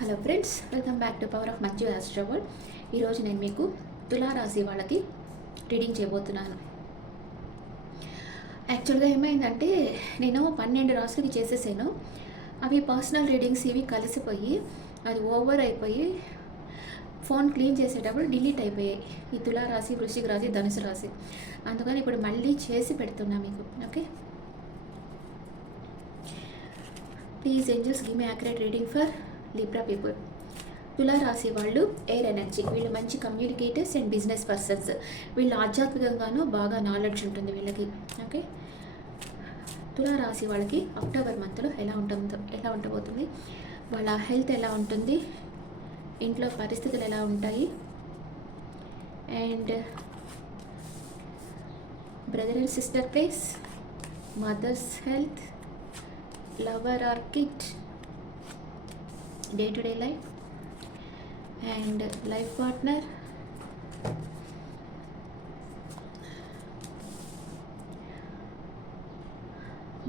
Hello friends welcome back to power of మధ్య ఆస్ట్రోవల్ ఈరోజు నేను మీకు తులారాశి వాళ్ళకి రీడింగ్ చేయబోతున్నాను. యాక్చువల్గా ఏమైందంటే నేను పన్నెండు రాసులకి చేసేసాను. అవి పర్సనల్ రీడింగ్స్ ఇవి కలిసిపోయి అది ఓవర్ అయిపోయి ఫోన్ క్లీన్ చేసేటప్పుడు డిలీట్ అయిపోయాయి. ఈ తులారాశి వృషిక రాశి ధనుసు రాశి. అందుకని ఇప్పుడు మళ్ళీ చేసి పెడుతున్నా మీకు okay? Please angels give me accurate reading for Libra people తులా రాశి వాళ్ళు ఎయిర్ ఎనర్జీ వీళ్ళు మంచి కమ్యూనికేటర్స్ అండ్ బిజినెస్ పర్సన్స్ వీళ్ళు ఆధ్యాత్మికంగానూ బాగా నాలెడ్జ్ ఉంటుంది వీళ్ళకి. ఓకే తులా రాశి వాళ్ళకి అక్టోబర్ మంత్లో ఎలా ఉంటుందో ఎలా ఉండబోతుంది? వాళ్ళ హెల్త్ ఎలా ఉంటుంది? ఇంట్లో పరిస్థితులు ఎలా ఉంటాయి? And brother and sister place mother's health lover ఆర్కిట్ day to day life and life partner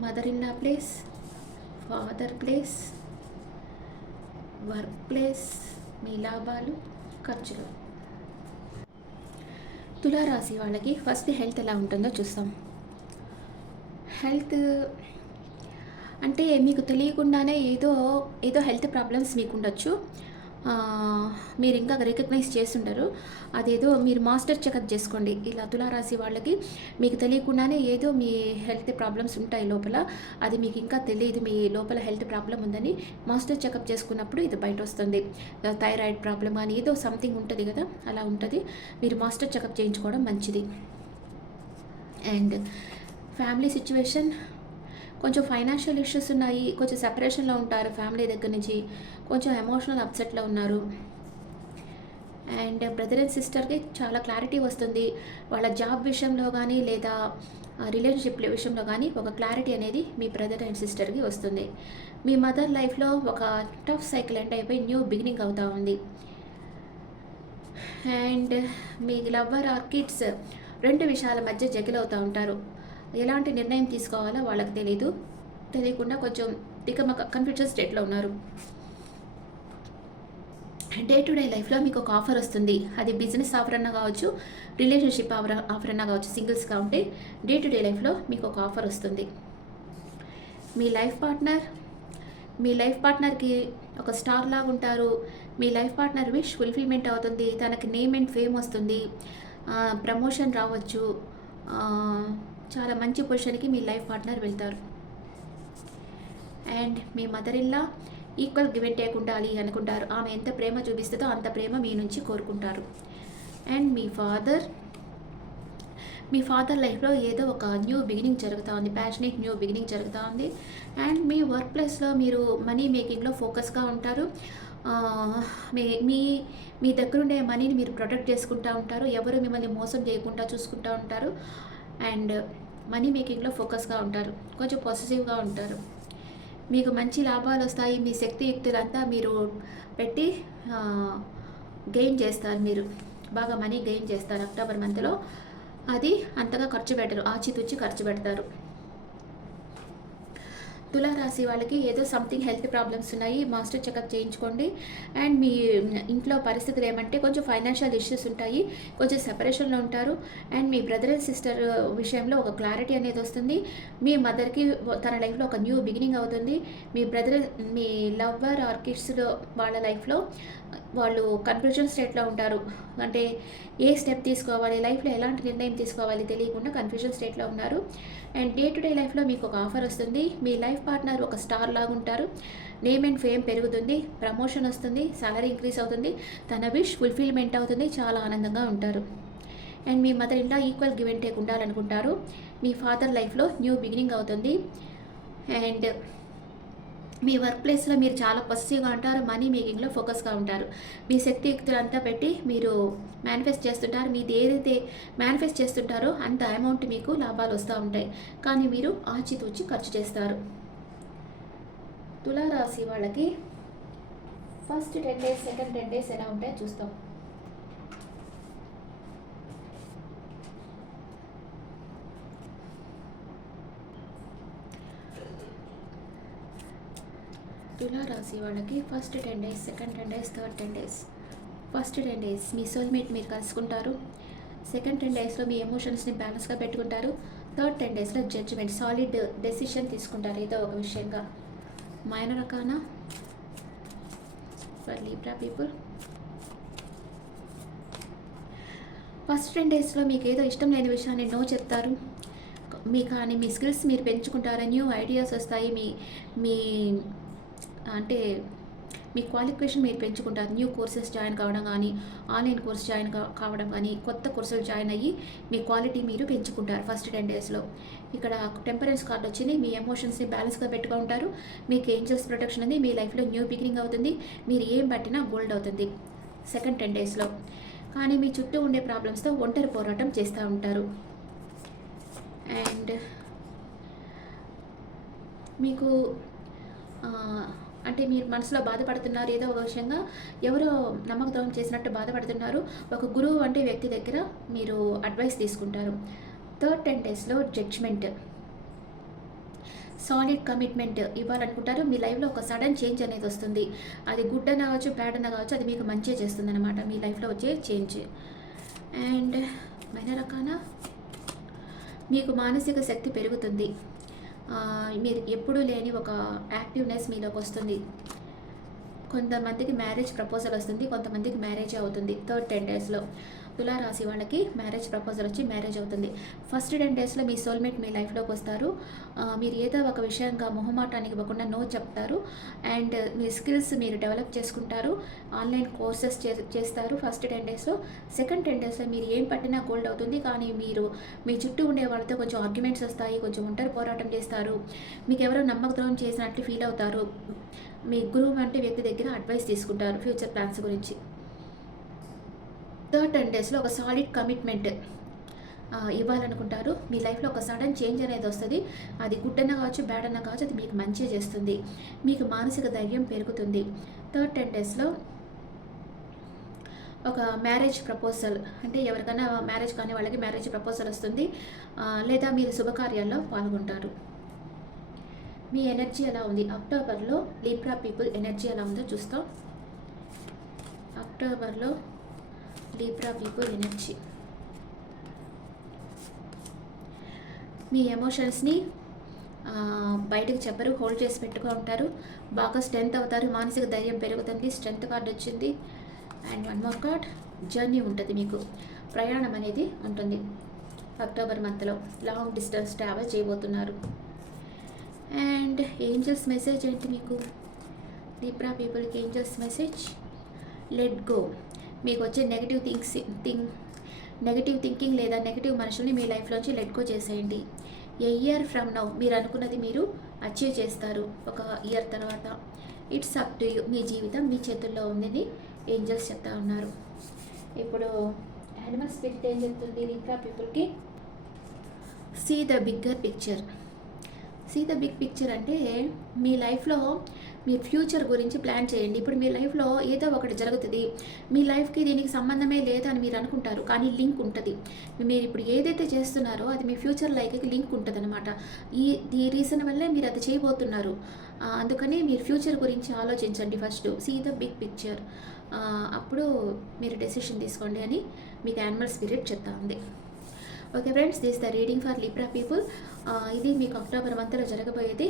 mother in law place father place work place మీ లాభాలు ఖర్చులు తులారాశి వాళ్ళకి ఫస్ట్ హెల్త్ ఎలా ఉంటుందో చూస్తాం. హెల్త్ అంటే మీకు తెలియకుండానే ఏదో ఏదో హెల్త్ ప్రాబ్లమ్స్ మీకు ఉండొచ్చు మీరు ఇంకా రికగ్నైజ్ చేస్తుంటారు అదేదో మీరు మాస్టర్ చెకప్ చేసుకోండి. ఇలా తులారాశి వాళ్ళకి మీకు తెలియకుండానే ఏదో మీ హెల్త్ ప్రాబ్లమ్స్ ఉంటాయి లోపల. అది మీకు ఇంకా తెలియదు. మీ లోపల హెల్త్ ప్రాబ్లం ఉందని మాస్టర్ చెకప్ చేసుకున్నప్పుడు ఇది బయట వస్తుంది థైరాయిడ్ ప్రాబ్లం కానీ ఏదో సంథింగ్ ఉంటుంది కదా అలా ఉంటుంది. మీరు మాస్టర్ చెకప్ చేయించుకోవడం మంచిది. అండ్ ఫ్యామిలీ సిచ్యువేషన్ కొంచెం ఫైనాన్షియల్ ఇష్యూస్ ఉన్నాయి కొంచెం సెపరేషన్లో ఉంటారు ఫ్యామిలీ దగ్గర నుంచి కొంచెం ఎమోషనల్ అప్సెట్లో ఉన్నారు. అండ్ బ్రదర్ అండ్ సిస్టర్కి చాలా క్లారిటీ వస్తుంది. వాళ్ళ జాబ్ విషయంలో కానీ లేదా రిలేషన్షిప్ విషయంలో కానీ ఒక క్లారిటీ అనేది మీ బ్రదర్ అండ్ సిస్టర్కి వస్తుంది. మీ మదర్ లైఫ్లో ఒక టఫ్ సైకిల్ ఎండ్ అయిపోయి న్యూ బిగినింగ్ అవుతూ ఉంది. అండ్ మీ లవ్వర్ ఆర్ కిడ్స్ రెండు విషయాల మధ్య జగిలవుతూ ఉంటారు. ఎలాంటి నిర్ణయం తీసుకోవాలో వాళ్ళకి తెలియదు తెలియకుండా కొంచెం తికమక కన్ఫ్యూజన్ స్టేట్లో ఉన్నారు. డే టు డే లైఫ్లో మీకు ఒక ఆఫర్ వస్తుంది. అది బిజినెస్ ఆఫర్ అన్నా కావచ్చు రిలేషన్షిప్ ఆఫర్ ఆఫర్ అన్నా కావచ్చు సింగిల్స్గా ఉంటే డే టు డే లైఫ్లో మీకు ఒక ఆఫర్ వస్తుంది. మీ లైఫ్ పార్ట్నర్ మీ లైఫ్ పార్ట్నర్కి ఒక స్టార్ లాగా ఉంటారు. మీ లైఫ్ పార్ట్నర్ విష్ ఫుల్ఫిల్మెంట్ అవుతుంది. తనకి నేమ్ అండ్ ఫేమ్ వస్తుంది. ప్రమోషన్ రావచ్చు. చాలా మంచి పొజిషన్కి మీ లైఫ్ పార్ట్నర్ వెళ్తారు. అండ్ మీ మదర్ ఇల్లా ఈక్వల్ గివ్ అండ్ టేక్ ఉండాలి అనుకుంటారు. ఆమె ఎంత ప్రేమ చూపిస్తుందో అంత ప్రేమ మీ నుంచి కోరుకుంటారు. అండ్ మీ ఫాదర్ మీ ఫాదర్ లైఫ్లో ఏదో ఒక న్యూ బిగినింగ్ జరుగుతూ ఉంది ప్యాషనేట్ న్యూ బిగినింగ్ జరుగుతూ ఉంది. అండ్ మీ వర్క్ ప్లేస్లో మీరు మనీ మేకింగ్లో ఫోకస్గా ఉంటారు. మీ మీ మీ దగ్గరుండే మనీని మీరు ప్రొటెక్ట్ చేసుకుంటూ ఉంటారు. ఎవరు మిమ్మల్ని మోసం చేయకుండా చూసుకుంటూ ఉంటారు. అండ్ మనీ మేకింగ్లో ఫోకస్గా ఉంటారు. కొంచెం పాజిటివ్గా ఉంటారు. మీకు మంచి లాభాలు వస్తాయి. మీ శక్తియుక్తులంతా మీరు పెట్టి గెయిన్ చేస్తారు మీరు. బాగా మనీ గెయిన్ చేస్తారు. అక్టోబర్ మంత్లో అది అంతగా ఖర్చు పెట్టరు. ఆచితూచి ఖర్చు పెడతారు. తులారాశి వాళ్ళకి ఏదో సంథింగ్ హెల్త్ ప్రాబ్లమ్స్ ఉన్నాయి మాస్టర్ చెకప్ చేయించుకోండి. అండ్ మీ ఇంట్లో పరిస్థితులు ఏమంటే కొంచెం ఫైనాన్షియల్ ఇష్యూస్ ఉంటాయి కొంచెం సెపరేషన్లో ఉంటారు. అండ్ మీ బ్రదర్ అండ్ సిస్టర్ విషయంలో ఒక క్లారిటీ అనేది వస్తుంది. మీ మదర్కి తన లైఫ్లో ఒక న్యూ బిగినింగ్ అవుతుంది. మీ బ్రదర్ మీ లవ్వర్ ఆర్ కిడ్స్లో వాళ్ళ లైఫ్లో వాళ్ళు కన్ఫ్యూజన్ స్టేట్లో ఉంటారు. అంటే ఏ స్టెప్ తీసుకోవాలి లైఫ్లో ఎలాంటి నిర్ణయం తీసుకోవాలి తెలియకుండా కన్ఫ్యూజన్ స్టేట్లో ఉన్నారు. అండ్ డే టు డే లైఫ్లో మీకు ఒక ఆఫర్ వస్తుంది. మీ లైఫ్ పార్ట్నర్ ఒక స్టార్ లాగా ఉంటారు. నేమ్ అండ్ ఫేమ్ పెరుగుతుంది. ప్రమోషన్ వస్తుంది. సాలరీ ఇంక్రీస్ అవుతుంది. తన విష్ ఫుల్ఫిల్మెంట్ అవుతుంది. చాలా ఆనందంగా ఉంటారు. అండ్ మీ మదర్ ఇలా ఈక్వల్ గివ్ అండ్ టేక్ ఉండాలనుకుంటారు. మీ ఫాదర్ లైఫ్లో న్యూ బిగినింగ్ అవుతుంది. అండ్ మీ వర్క్ ప్లేస్లో మీరు చాలా పాజిటివ్గా ఉంటారు మనీ మేకింగ్లో ఫోకస్గా ఉంటారు. మీ శక్తియుక్తులంతా పెట్టి మీరు మేనిఫెస్ట్ చేస్తుంటారు. మీది ఏదైతే మేనిఫెస్ట్ చేస్తుంటారో అంత అమౌంట్ మీకు లాభాలు వస్తూ ఉంటాయి. కానీ మీరు ఆచితూచి ఖర్చు చేస్తారు. తులారాశి వాళ్ళకి first ten days second ten days ఎలా ఉంటాయో చూస్తాం. తులారాశి వాళ్ళకి first ten days second ten days third ten days first ten days మీ సోల్మేట్ మీరు కలుసుకుంటారు. సెకండ్ టెన్ డేస్లో మీ ఎమోషన్స్ని బ్యాలెన్స్గా పెట్టుకుంటారు. థర్డ్ టెన్ డేస్లో జడ్జిమెంట్ సాలిడ్ డెసిషన్ తీసుకుంటారు ఏదో ఒక విషయంగా. Minor arcana for Libra people first ten డేస్లో మీకు ఏదో ఇష్టం లేని విషయాన్ని నో చెప్తారు. మీ కానీ మీ స్కిల్స్ మీరు పెంచుకుంటారు. న్యూ ఐడియాస్ వస్తాయి. మీ మీ అంటే మీ క్వాలిఫికేషన్ మీరు పెంచుకుంటారు. న్యూ కోర్సెస్ జాయిన్ కావడం కానీ ఆన్లైన్ కోర్స్ జాయిన్ కావడం కానీ కొత్త కోర్సులు జాయిన్ అయ్యి మీ క్వాలిటీ మీరు పెంచుకుంటారు ఫస్ట్ టెన్ డేస్లో ఇక్కడ టెంపరెన్స్ కార్డ్ వచ్చింది. మీ ఎమోషన్స్ని బ్యాలెన్స్గా పెట్టుకుంటారు. మీకు ఏంజల్స్ ప్రొటెక్షన్ ఉంది. మీ లైఫ్లో న్యూ బిగినింగ్ అవుతుంది. మీరు ఏం పట్టినా గోల్డ్ అవుతుంది సెకండ్ టెన్ డేస్లో కానీ మీ చుట్టూ ఉండే ప్రాబ్లమ్స్తో ఒంటరి పోరాటం చేస్తూ ఉంటారు. అండ్ మీకు అంటే మీరు మనసులో బాధపడుతున్నారు ఏదో ఒక విషయంగా ఎవరో నమ్మకద్రోహం చేసినట్టు బాధపడుతున్నారు. ఒక గురువు అంటే వ్యక్తి దగ్గర మీరు అడ్వైస్ తీసుకుంటారు. థర్డ్ టెన్ డేస్లో జడ్జ్మెంట్ సాలిడ్ కమిట్మెంట్ ఇవ్వాలనుకుంటారు. మీ లైఫ్లో ఒక సడన్ చేంజ్ అనేది వస్తుంది. అది గుడ్ అన్న కావచ్చు బ్యాడ్ అన్న కావచ్చు అది మీకు మంచి చేస్తుంది అనమాట మీ లైఫ్లో వచ్చే చేంజ్ అండ్ మైన రకాన మీకు మానసిక శక్తి పెరుగుతుంది. మీరు ఎప్పుడూ లేని ఒక యాక్టివ్నెస్ మీలోకి వస్తుంది కొంతమందికి మ్యారేజ్ ప్రపోజల్ వస్తుంది కొంతమందికి మ్యారేజ్ అవుతుంది. థర్డ్ టెన్ డేస్లో. తులారాశి వాళ్ళకి మ్యారేజ్ ప్రపోజల్ వచ్చి మ్యారేజ్ అవుతుంది. ఫస్ట్ టెన్ డేస్లో మీ సోల్మేట్ మీ లైఫ్లోకి వస్తారు. మీరు ఏదో ఒక విషయంగా మొహమాటానికి ఇవ్వకుండా నో చెప్తారు. అండ్ మీ స్కిల్స్ మీరు డెవలప్ చేసుకుంటారు. ఆన్లైన్ కోర్సెస్ చే చేస్తారు ఫస్ట్ టెన్ డేస్లో సెకండ్ టెన్ డేస్లో మీరు ఏం పట్టినా గోల్డ్ అవుతుంది. కానీ మీరు మీ చుట్టూ ఉండే వాళ్ళతో కొంచెం ఆర్గ్యుమెంట్స్ వస్తాయి. కొంచెం ఒంటరి పోరాటం చేస్తారు. మీకు ఎవరో నమ్మకద్రోహం చేసినట్టు ఫీల్ అవుతారు. మీ గురువు అంటే వ్యక్తి దగ్గర అడ్వైస్ తీసుకుంటారు ఫ్యూచర్ ప్లాన్స్ గురించి. థర్డ్ టెన్ డేస్లో ఒక సాలిడ్ కమిట్మెంట్ ఇవ్వాలనుకుంటారు. మీ లైఫ్లో ఒక సడన్ చేంజ్ అనేది వస్తుంది. అది గుడ్ అన్న కావచ్చు బ్యాడ్ అన్న కావచ్చు అది మీకు మంచి చేస్తుంది. మీకు మానసిక ధైర్యం పెరుగుతుంది. థర్డ్ టెన్ డేస్లో ఒక మ్యారేజ్ ప్రపోజల్ అంటే ఎవరికైనా మ్యారేజ్ కానీ వాళ్ళకి మ్యారేజ్ ప్రపోజల్ వస్తుంది. లేదా మీరు శుభకార్యాల్లో పాల్గొంటారు. మీ ఎనర్జీ ఎలా ఉంది? అక్టోబర్లో లీబ్రా పీపుల్ ఎనర్జీ ఎలా ఉందో చూస్తాం. అక్టోబర్లో లీబ్రా పీపుల్ ఎనర్జీ మీ ఎమోషన్స్ని బయటకు చెప్పరు హోల్డ్ చేసి పెట్టుకో ఉంటారు. బాగా స్ట్రెంత్ అవుతారు మానసిక ధైర్యం పెరుగుతుంది స్ట్రెంత్ కార్డ్ వచ్చింది. And one more card journey ఉంటుంది మీకు. ప్రయాణం అనేది ఉంటుంది. అక్టోబర్ మంత్లో లాంగ్ డిస్టెన్స్ ట్రావెల్ చేయబోతున్నారు. అండ్ ఏంజల్స్ మెసేజ్ ఏంటి మీకు? దీప్రా పీపుల్కి ఏంజల్స్ మెసేజ్ లెట్ గో మీకు వచ్చే negative things thing negative thinking లేదా నెగిటివ్ మనుషుల్ని మీ లైఫ్లోంచి లెట్ గో చేసేయండి. ఏ ఇయర్ ఫ్రమ్ నౌ మీరు అనుకున్నది మీరు అచీవ్ చేస్తారు ఒక ఇయర్ తర్వాత. ఇట్స్ అప్ టు యూ మీ జీవితం మీ చేతుల్లో ఉందని ఏంజల్స్ చెప్తా ఉన్నారు. ఇప్పుడు యానిమల్ స్పిరిట్ ఏం చెప్తుంది? ఇంకా పీపుల్కి? See the bigger picture see the big picture అంటే మీ లైఫ్లో మీ ఫ్యూచర్ గురించి ప్లాన్ చేయండి. ఇప్పుడు మీ లైఫ్లో ఏదో ఒకటి జరుగుతుంది. మీ లైఫ్కి దీనికి సంబంధమే లేదని మీరు అనుకుంటారు. కానీ లింక్ ఉంటుంది. మీరు ఇప్పుడు ఏదైతే చేస్తున్నారో అది మీ ఫ్యూచర్ లైఫ్కి లింక్ ఉంటుంది అనమాట ఈ ఈ రీజన్ వల్లే మీరు అది చేయబోతున్నారు. అందుకని మీరు ఫ్యూచర్ గురించి ఆలోచించండి first. See the big picture అప్పుడు మీరు డెసిషన్ తీసుకోండి అని మీకు యానిమల్ స్పిరిట్ చెప్తా ఉంది okay friends this the reading for Libra people ఇది మీకు అక్టోబర్ మంత్లో జరగబోయేది.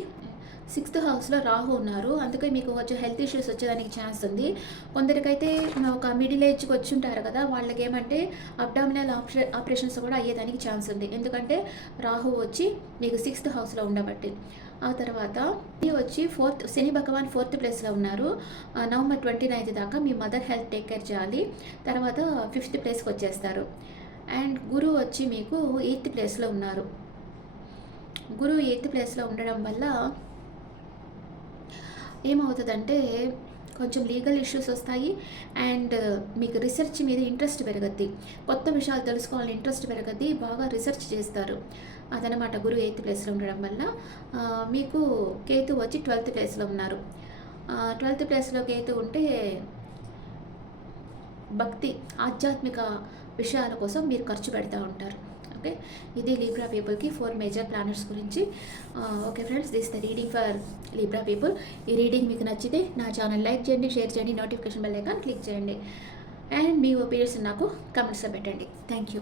సిక్స్త్ హౌస్లో రాహు ఉన్నారు. అందుకే మీకు కొంచెం హెల్త్ ఇష్యూస్ వచ్చేదానికి ఛాన్స్ ఉంది. కొందరికైతే ఒక మిడిల్ ఏజ్కి వచ్చి ఉంటారు కదా వాళ్ళకి ఏమంటే అబ్డామినల్ ఆపరే ఆపరేషన్స్ కూడా అయ్యేదానికి ఛాన్స్ ఉంది. ఎందుకంటే రాహు వచ్చి మీకు సిక్స్త్ హౌస్లో ఉండబట్టి. ఆ తర్వాత వచ్చి ఫోర్త్ శని భగవాన్ ఫోర్త్ ప్లేస్లో ఉన్నారు. నవంబర్ ట్వంటీ నైన్త్ దాకా మీ మదర్ హెల్త్ టేక్ కేర్ చేయాలి. తర్వాత ఫిఫ్త్ ప్లేస్కి వచ్చేస్తారు. అండ్ గురువు వచ్చి మీకు ఎయిత్ ప్లేస్లో ఉన్నారు. గురువు ఎయిత్ ప్లేస్లో ఉండడం వల్ల ఏమవుతుందంటే కొంచెం లీగల్ ఇష్యూస్ వస్తాయి అండ్ uh, మీకు రీసెర్చ్ మీద ఇంట్రెస్ట్ పెరగద్ది. కొత్త విషయాలు తెలుసుకోవాలని ఇంట్రెస్ట్ పెరగద్ది బాగా రీసెర్చ్ చేస్తారు. అదనమాట గురు ఎయిత్ ప్లేస్లో ఉండడం వల్ల. మీకు కేతు వచ్చి ట్వెల్త్ ప్లేస్లో ఉన్నారు. ట్వెల్త్ ప్లేస్లో కేతు ఉంటే భక్తి ఆధ్యాత్మిక విషయాల కోసం మీరు ఖర్చు పెడతా ఉంటారు. ఓకే ఇది లీబ్రా పీపుల్కి ఫోర్ మేజర్ ప్లానెట్స్ గురించి. Okay friends this the reading for Libra people ఈ రీడింగ్ మీకు నచ్చితే నా ఛానల్ లైక్ చేయండి షేర్ చేయండి నోటిఫికేషన్ బెల్ ఐకాన్ క్లిక్ చేయండి. అండ్ మీ ఒపీనియన్స్ నాకు కమెంట్స్లో పెట్టండి. Thank you